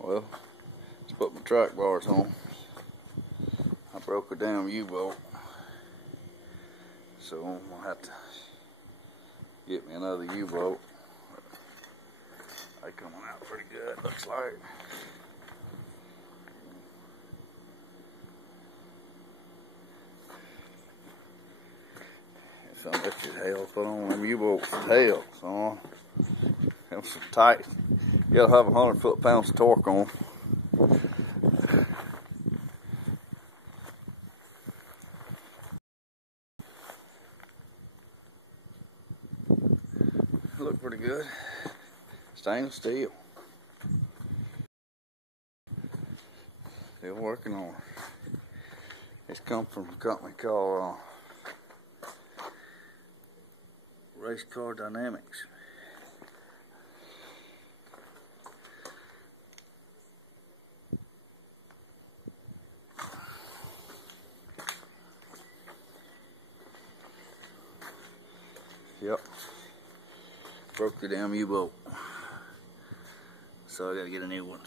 Well, let's put my track bars on. I broke a damn U-bolt, so I'm gonna have to get me another U-bolt. They coming out pretty good, looks like. Some bitches hell put on them U-bolts hell, so them some tight. You gotta have 100 foot-pounds of torque on. Look pretty good. Stainless steel. Still working on it. It's come from a company called Race Car Dynamics. Yep. Broke the damn U-bolt. So I gotta get a new one.